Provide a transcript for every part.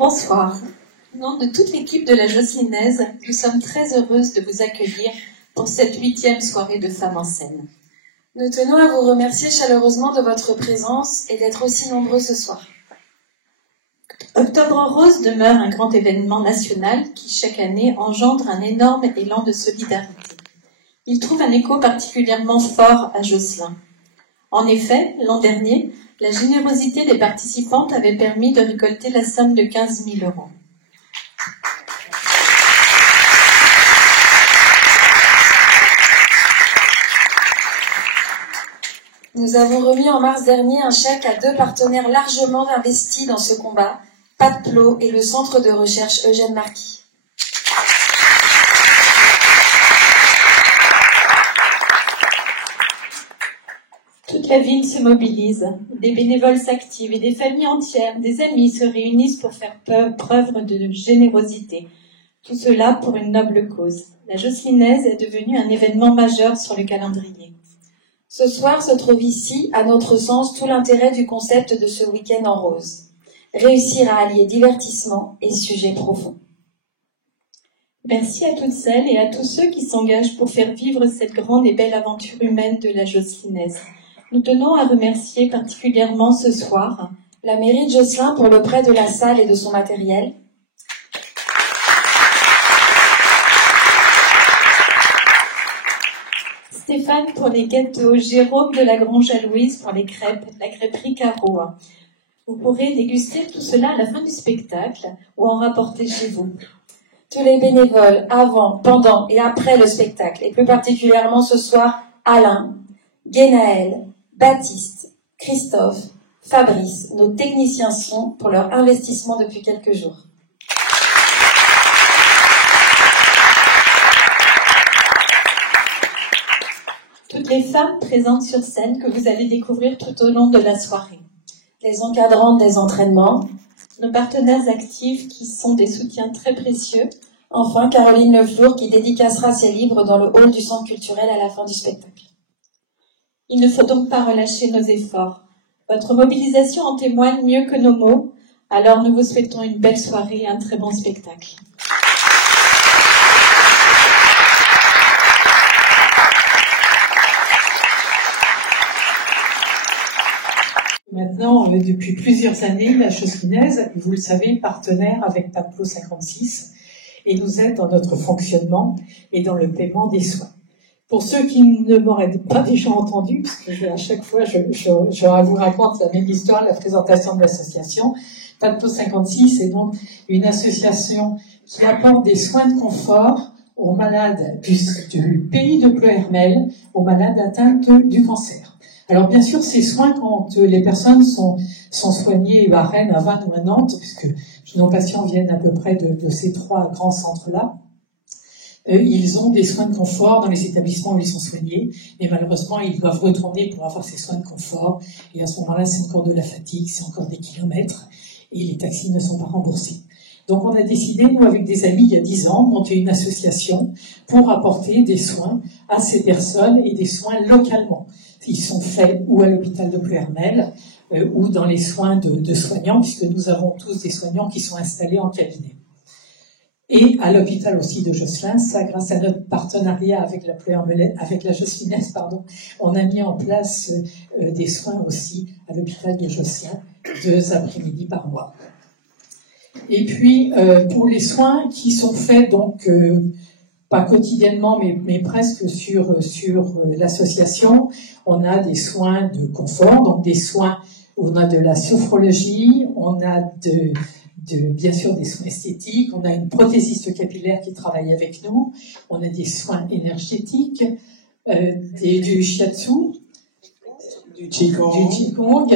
Bonsoir. Au nom de toute l'équipe de la Josselinaise, nous sommes très heureuses de vous accueillir pour cette 8e soirée de Femmes en scène. Nous tenons à vous remercier chaleureusement de votre présence et d'être aussi nombreux ce soir. Octobre Rose demeure un grand événement national qui, chaque année, engendre un énorme élan de solidarité. Il trouve un écho particulièrement fort à Josselin. En effet, l'an dernier, la générosité des participantes avait permis de récolter la somme de 15 000 €. Nous avons remis en mars dernier un chèque à 2 partenaires largement investis dans ce combat, Pat Plot et le centre de recherche Eugène Marquis. Toute la ville se mobilise, des bénévoles s'activent et des familles entières, des amis se réunissent pour faire preuve de générosité. Tout cela pour une noble cause. La Josselinaise est devenue un événement majeur sur le calendrier. Ce soir se trouve ici, à notre sens, tout l'intérêt du concept de ce week-end en rose. Réussir à allier divertissement et sujet profond. Merci à toutes celles et à tous ceux qui s'engagent pour faire vivre cette grande et belle aventure humaine de la Josselinaise. Nous tenons à remercier particulièrement ce soir la mairie de Josselin pour le prêt de la salle et de son matériel, Stéphane pour les gâteaux, Jérôme de la Grange à Louise pour les crêpes, la crêperie Caro. Vous pourrez déguster tout cela à la fin du spectacle ou en rapporter chez vous. Tous les bénévoles avant, pendant et après le spectacle, et plus particulièrement ce soir, Alain, Guénaël, Baptiste, Christophe, Fabrice, nos techniciens son, pour leur investissement depuis quelques jours. Toutes les femmes présentes sur scène que vous allez découvrir tout au long de la soirée. Les encadrantes des entraînements, nos partenaires actifs qui sont des soutiens très précieux. Enfin, Caroline Leflour qui dédicacera ses livres dans le hall du centre culturel à la fin du spectacle. Il ne faut donc pas relâcher nos efforts. Votre mobilisation en témoigne mieux que nos mots. Alors nous vous souhaitons une belle soirée et un très bon spectacle. Maintenant, depuis plusieurs années, la Josselinaise, vous le savez, partenaire avec Pat Plot 56, et nous aide dans notre fonctionnement et dans le paiement des soins. Pour ceux qui ne m'auraient pas déjà entendu, parce que à chaque fois je vous raconte la même histoire, la présentation de l'association, Pat Plot 56 est donc une association qui apporte des soins de confort aux malades du pays de Pleuhermel, aux malades atteints du cancer. Alors bien sûr, ces soins, quand les personnes sont soignées à Rennes, à Vannes ou à Nantes, puisque nos patients viennent à peu près de ces 3 grands centres-là, ils ont des soins de confort dans les établissements où ils sont soignés, mais malheureusement, ils doivent retourner pour avoir ces soins de confort, et à ce moment-là, c'est encore de la fatigue, c'est encore des kilomètres, et les taxis ne sont pas remboursés. Donc on a décidé, nous, avec des amis, il y a 10 ans, de monter une association pour apporter des soins à ces personnes et des soins localement. Ils sont faits ou à l'hôpital de Pleuhermel ou dans les soins de soignants, puisque nous avons tous des soignants qui sont installés en cabinet. Et à l'hôpital aussi de Josselin, ça grâce à notre partenariat avec la Josselinaise, on a mis en place des soins aussi à l'hôpital de Josselin 2 après-midi par mois. Et puis pour les soins qui sont faits donc pas quotidiennement mais presque sur l'association, on a des soins de confort, donc des soins, on a de la sophrologie, on a bien sûr des soins esthétiques, on a une prothésiste capillaire qui travaille avec nous, on a des soins énergétiques, du shiatsu, du qigong,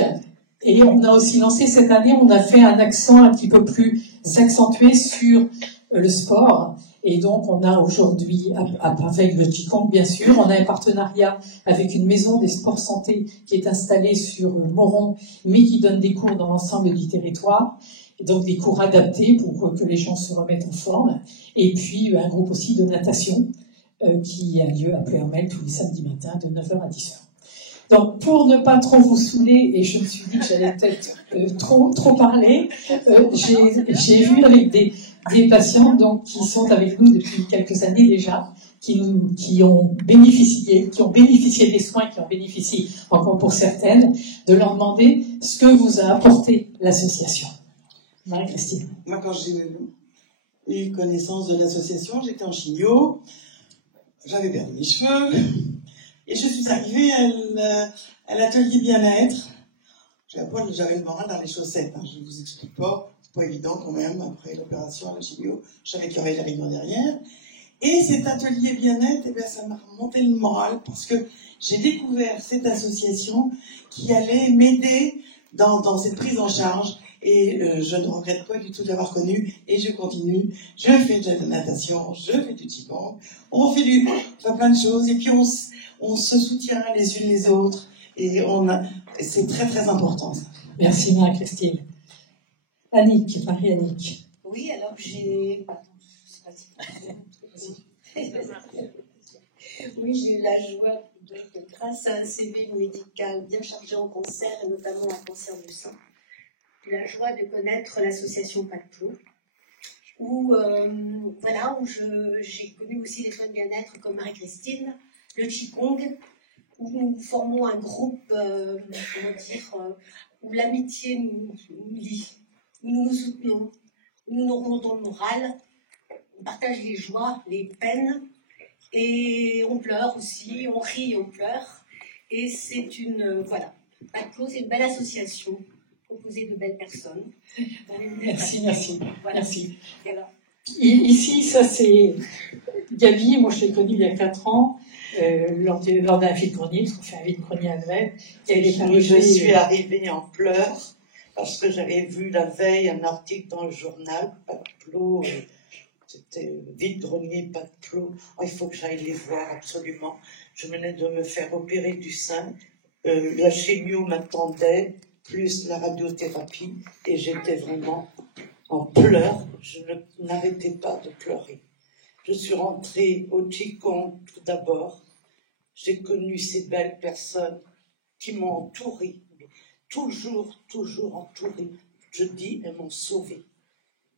et on a aussi lancé cette année, on a fait un accent un petit peu plus accentué sur le sport, et donc on a aujourd'hui, avec le qigong bien sûr, on a un partenariat avec une maison des sports santé qui est installée sur Moron, mais qui donne des cours dans l'ensemble du territoire, et donc des cours adaptés pour que les gens se remettent en forme, et puis un groupe aussi de natation qui a lieu à Pleuhermel tous les samedis matins de 9h à 10h. Donc, pour ne pas trop vous saouler, et je me suis dit que j'allais peut-être trop parler, j'ai vu avec des patients donc, qui sont avec nous depuis quelques années déjà, qui ont bénéficié des soins, qui ont bénéficié, encore pour certaines, de leur demander ce que vous a apporté l'association. Marie-Christine. Moi, quand j'ai eu connaissance de l'association, j'étais en chimio, j'avais perdu mes cheveux, et je suis arrivée à l'atelier bien-être. J'avais le moral dans les chaussettes, hein, je ne vous explique pas, c'est pas évident quand même, après l'opération à la chimio, je savais qu'il y aurait la réunion derrière. Et cet atelier bien-être, eh bien, ça m'a remonté le moral, parce que j'ai découvert cette association qui allait m'aider dans cette prise en charge. Et je ne regrette pas du tout de l'avoir connu, et je continue. Je fais de la natation, je fais du qigong, on fait plein de choses, et puis on se soutient les unes les autres, et c'est très très important. Ça. Merci Marie-Christine. Marie-Annick. Oui, alors j'ai... Oui, j'ai eu la joie, grâce à un CV médical bien chargé en cancer, et notamment en cancer du sein, la joie de connaître l'association PACPLO, où j'ai connu aussi les soins de bien-être comme Marie-Christine, le Qigong, où nous formons un groupe, où l'amitié nous lie, où nous nous soutenons, où nous nous remontons le moral, on partage les joies, les peines, et on pleure aussi, on rit et on pleure, et c'est PACPLO, c'est une belle association, composée de belles personnes. Merci. Voilà. Merci. Voilà. Ici, ça c'est Gabi, moi je l'ai connue il y a 4 ans, lors d'un vide-grenier, parce qu'on fait un vide-grenier annuel. Je suis arrivée en pleurs, parce que j'avais vu la veille un article dans le journal, PACPLO, c'était vide-grenier, PACPLO. Il faut que j'aille les voir absolument. Je venais de me faire opérer du sein, la chimio m'attendait, plus la radiothérapie, et j'étais vraiment en pleurs. Je n'arrêtais pas de pleurer. Je suis rentrée au Qigong tout d'abord. J'ai connu ces belles personnes qui m'ont entourée, toujours entourée. Je dis, elles m'ont sauvée.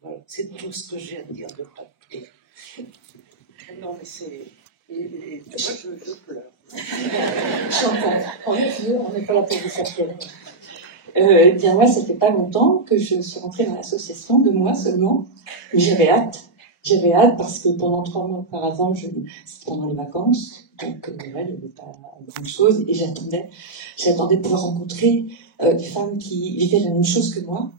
Voilà, c'est tout ce que j'ai à dire de PACPLO. Non, mais c'est... Et je pleure. J'entends. On n'est pas là pour vous faire pleurer. Bien moi, ça fait pas longtemps que je suis rentrée dans l'association, 2 mois seulement, mais j'avais hâte. J'avais hâte parce que pendant 3 mois auparavant, c'était pendant les vacances, donc il n'y avait pas grand chose, et j'attendais de pouvoir rencontrer des femmes qui vivaient la même chose que moi,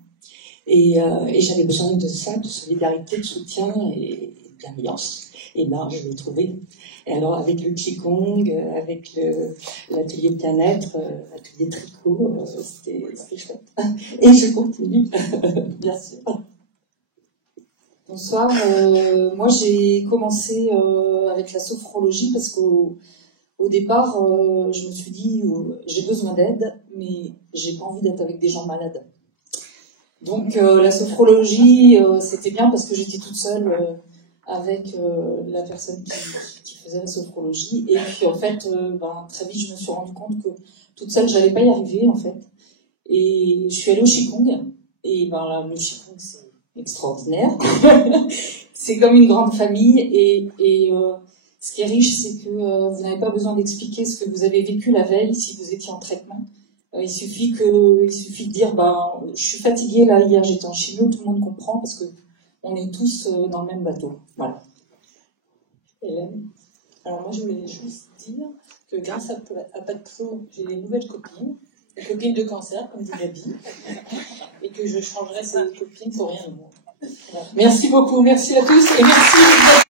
et j'avais besoin de ça, de solidarité, de soutien et de bienveillance. Et ben, je l'ai trouvé. Et alors, avec le Qigong, avec l'atelier bien-être, l'atelier tricot, c'était chouette. Et je continue, bien sûr. Bonsoir. Moi, j'ai commencé avec la sophrologie parce qu'au départ, je me suis dit, j'ai besoin d'aide, mais j'ai pas envie d'être avec des gens malades. Donc, la sophrologie, c'était bien parce que j'étais toute seule avec la personne qui faisait la sophrologie. Et puis, en fait, très vite, je me suis rendu compte que toute seule, j'allais pas y arriver, en fait. Et je suis allée au Qigong. Et le Qigong, c'est extraordinaire. C'est comme une grande famille. Et ce qui est riche, c'est que vous n'avez pas besoin d'expliquer ce que vous avez vécu la veille si vous étiez en traitement. Il suffit de dire, je suis fatiguée, là, hier, j'étais en chimio, tout le monde comprend parce que on est tous dans le même bateau. Voilà. Hélène. Alors moi, je voulais juste dire que grâce à PACPLO, j'ai des nouvelles copines, des copines de cancer, comme dit Gabi, et que je changerai ces copines pour rien au monde. Voilà. Merci beaucoup, merci à tous, et merci.